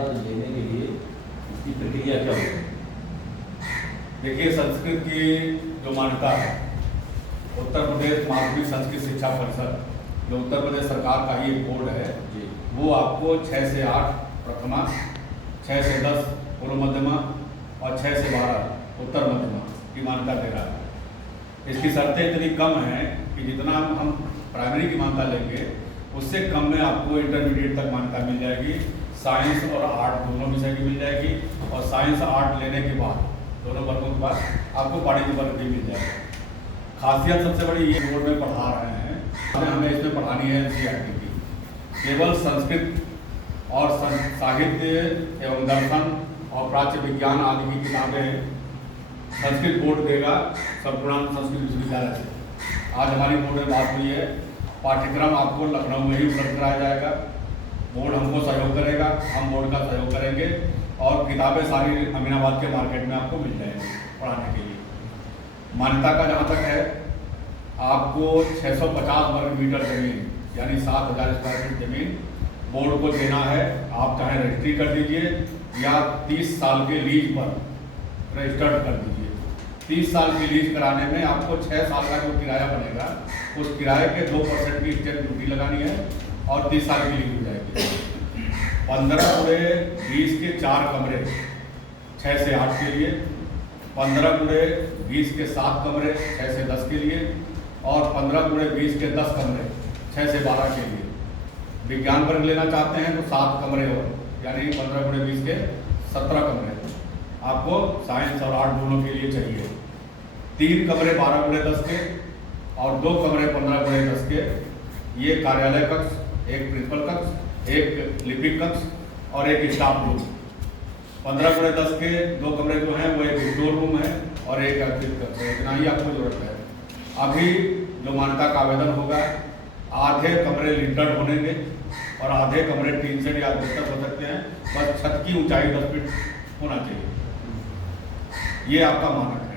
मान्यता लेने के लिए इसकी प्रक्रिया क्या होगी? देखिए, संस्कृत की जो मान्यता है, उत्तर प्रदेश माध्यमिक संस्कृत शिक्षा परिषद, जो उत्तर प्रदेश सरकार का ही एक बोर्ड है, जी, वो आपको 6 से 8 प्रथमा, 6 से 10 पूर्व मध्यमा और 6 से 12 उत्तर मध्यमा की मान्यता दे रहा है। इसकी शर्तें इतनी कम हैं कि जितना हम प्राइमरी की मान्यता लेंगे उससे कम में आपको इंटरमीडिएट तक मान्यता मिल जाएगी। साइंस और आर्ट दोनों विषय की मिल जाएगी और साइंस आर्ट लेने के बाद दोनों वर्गों के बाद आपको वाणिज्य वर्ग भी मिल जाएगा। खासियत सबसे बड़ी ये बोर्ड में पढ़ा रहे हैं, हमें इसमें पढ़ानी है एनसीईआरटी की। केवल संस्कृत और साहित्य एवं दर्शन और प्राच्य विज्ञान आदि की किताबें संस्कृत बोर्ड देगा संपूर्ण संस्कृत विश्वविद्यालय से। आज हमारी बोर्ड में बात हुई है, पाठ्यक्रम आपको लखनऊ में ही उपलब्ध कराया जाएगा। बोर्ड हमको सहयोग करेगा, हम बोर्ड का सहयोग करेंगे और किताबें सारी अमीनाबाद के मार्केट में आपको मिल जाएंगी पढ़ाने के लिए। मान्यता का जहाँ तक है, आपको 650 वर्ग मीटर जमीन यानी 7000 स्क्वायर फीट जमीन बोर्ड को देना है। आप चाहे रजिस्ट्री कर दीजिए या 30 साल के लीज पर रजिस्टर्ड कर दीजिए। 30 साल की लीज कराने में आपको 6 साल का जो किराया बनेगा उस किराए के 2% की स्टैंप ड्यूटी लगानी है और 30 साल की लीज हो जाएगी। 15 गुणे 20 के 4 कमरे 6 से 8 के लिए, 15 गुणे 20 के 7 कमरे 6 से 10 के लिए और 15 गुणे 20 के 10 कमरे 6 से 12 के लिए। विज्ञान वर्ग लेना चाहते हैं तो 7 कमरे और यानी 15 गुणे 20 के 17 कमरे आपको साइंस और आर्ट दोनों के लिए चाहिए। 3 कमरे 12 गुणे 10 के और 2 कमरे 15 गुणे 10 के, ये कार्यालय कक्ष, एक प्रिंसिपल कक्ष, एक लिपिक कक्ष और एक स्टाफ रूम। 15 गुणे 10 के 2 कमरे जो हैं वो एक स्टोर रूम है और एक अतिरिक्त कक्ष है। इतना ही आपको जरूरत है। अभी जो मान्यता का आवेदन होगा, आधे कमरे लिंटर्ड होंगे और आधे कमरे टीन शेड या अल्बेस्टर हो सकते हैं। बस छत की ऊंचाई 10 फीट होना चाहिए। ये आपका मानक है।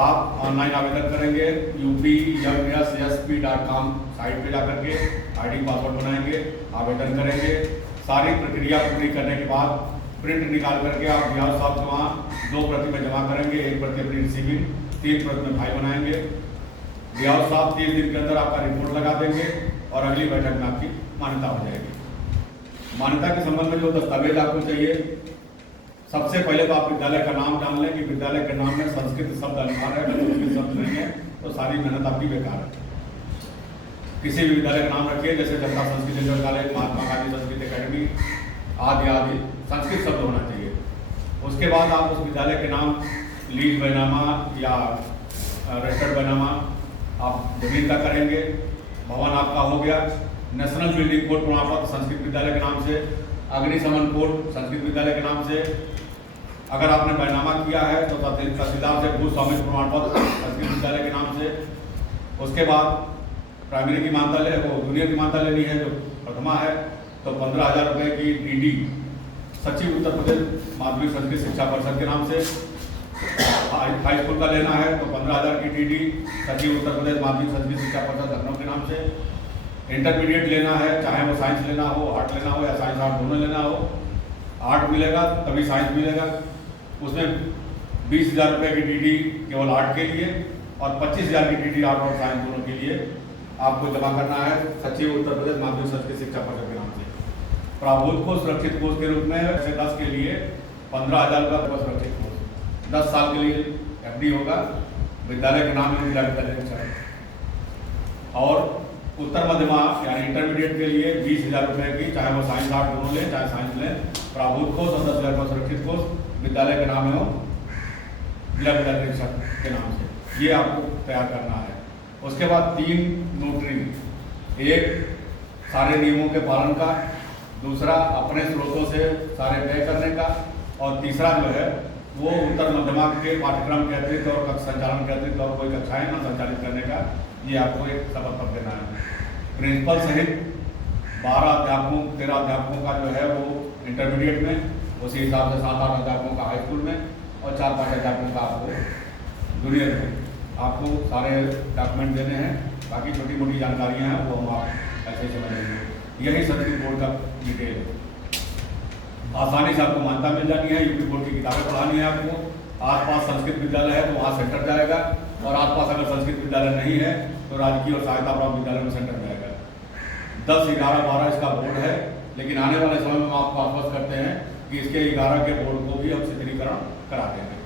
आप ऑनलाइन आवेदन करेंगे, upmsp.com साइट पे जाकर के आईडी पासवर्ड बनाएंगे, आवेदन करेंगे। सारी प्रक्रिया पूरी करने के बाद प्रिंट निकाल करके आप बिहार साहब को वहाँ 2 प्रति में जमा करेंगे, 1 प्रति अपनी रिसीविंग, 3 प्रति में फाइल बनाएंगे। बिहार साहब 30 दिन के अंदर आपका रिपोर्ट लगा देंगे और अगली बैठक में आपकी मान्यता हो जाएगी। मान्यता के संबंध में जो दस्तावेज आपको चाहिए, सबसे पहले तो आप विद्यालय का नाम जान लें कि विद्यालय के नाम में संस्कृत शब्द अनिवार्य है। अगर संस्कृत शब्द नहीं है तो सारी मेहनत आपकी बेकार है। किसी भी विद्यालय का नाम रखिए, जैसे जनता संस्कृत विद्यालय, महात्मा गांधी संस्कृत एकेडमी आदि आदि, संस्कृत शब्द होना चाहिए। उसके बाद आप उस विद्यालय के नाम, लीज बैनामा या रजिस्टर्ड बैनामा आप जमीन का करेंगे। भवन आपका हो गया। नेशनल बिल्डिंग कोड प्रमाण पत्र संस्कृत विद्यालय के नाम से, अग्निशमन कोड संस्कृत विद्यालय के नाम से। अगर आपने बैनामा किया है तो तहसीलदार से भू स्वामित्व प्रमाण पत्र संस्कृत विद्यालय के नाम से। उसके बाद प्राइमरी की मान्यता ले, वो जूनियर की मान्यता लेनी है जो प्रथमा है, तो 15,000 रुपये की डीडी सचिव उत्तर प्रदेश माध्यमिक संस्कृत शिक्षा परिषद के नाम से। हाई स्कूल का लेना है तो 15,000 की डीडी सचिव उत्तर प्रदेश माध्यमिक संस्कृत शिक्षा परिषद लखनऊ के नाम से। इंटरमीडिएट लेना है, चाहे वो साइंस लेना हो, आर्ट लेना हो या साइंस आर्ट दोनों लेना हो, आर्ट मिलेगा तभी साइंस मिलेगा। उसमें 20,000 रुपये की डीडी केवल आर्ट के लिए और 25,000 की डीडी आर्ट और साइंस दोनों के लिए आपको जमा करना है सचिव उत्तर प्रदेश माध्यमिक संस्कृत शिक्षा परिषद के नाम से। प्रावधान को सुरक्षित कोष के रूप में 10 के लिए 15,000 का सुरक्षित कोष, 10 साल के लिए एफडी होगा। विद्यालय के नाम में जिला विद्यालय और उत्तर मध्यमा यानी इंटरमीडिएट के लिए 20,000 रुपये की, चाहे वो साइंस आर्ट दोनों लें चाहे साइंस लें, प्रावधान कोष और 10,000 का सुरक्षित कोष विद्यालय के नाम में हो, जिला विद्यालय के नाम से। ये आपको तैयार करना है। उसके बाद 3 नोटरी, एक सारे नियमों के पालन का, दूसरा अपने स्रोतों से सारे तय करने का और तीसरा जो है वो उत्तर मध्यमा के पाठ्यक्रम के अतिरिक्त और कक्षा संचालन के अतिरिक्त और कोई कक्षाएं न संचालित करने का, ये आपको एक शपथ पत्र देना है। प्रिंसिपल सहित 12 अध्यापकों 13 अध्यापकों का जो है वो इंटरमीडिएट में, उसी हिसाब से 7-8 अध्यापकों का हाई स्कूल में और 4-5 अध्यापकों का आपको जूनियर में। आपको सारे डॉक्यूमेंट देने हैं। बाकी छोटी मोटी जानकारियाँ हैं वो हम आप ऐसे समझ लेंगे। यही संस्कृत बोर्ड का डिटेल है। आसानी से आपको मान्यता मिल जानी है। यूपी बोर्ड की किताबें पढ़ानी है आपको। आसपास संस्कृत विद्यालय है तो वहाँ सेंटर जाएगा, और आसपास अगर संस्कृत विद्यालय नहीं है तो राजकीय और सहायता प्राप्त विद्यालय में सेंटर जाएगा। 10, 11, 12 इसका बोर्ड है, लेकिन आने वाले समय में हम आपको आश्वस्त करते हैं कि इसके 11 के बोर्ड को भी हम शिथिलीकरण करा देंगे।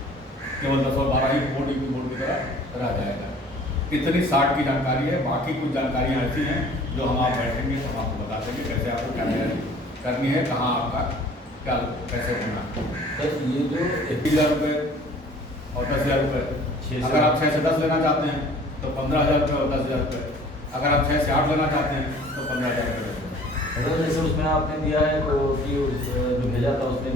केवल 10 और 12 ही बोर्ड यूपी बोर्ड की तरह रह जाएगा। इतनी 60 की जानकारी है। बाकी कुछ जानकारियाँ ऐसी हैं जो हम आप बैठेंगे तो हम आपको बता देंगे कैसे आपको क्या तैयारी करनी है, कहाँ आपका क्या कैसे होना। सर ये जो 10,000 रुपये और 10,000 रुपये, अगर आप 6 से 10 लेना चाहते हैं तो 15,000 रुपये और 10,000 रुपये, अगर आप 6 से 8 लेना चाहते हैं तो 15,000 रुपये। जैसे उसमें आपने दिया है तो कि जो भेजा था उसमें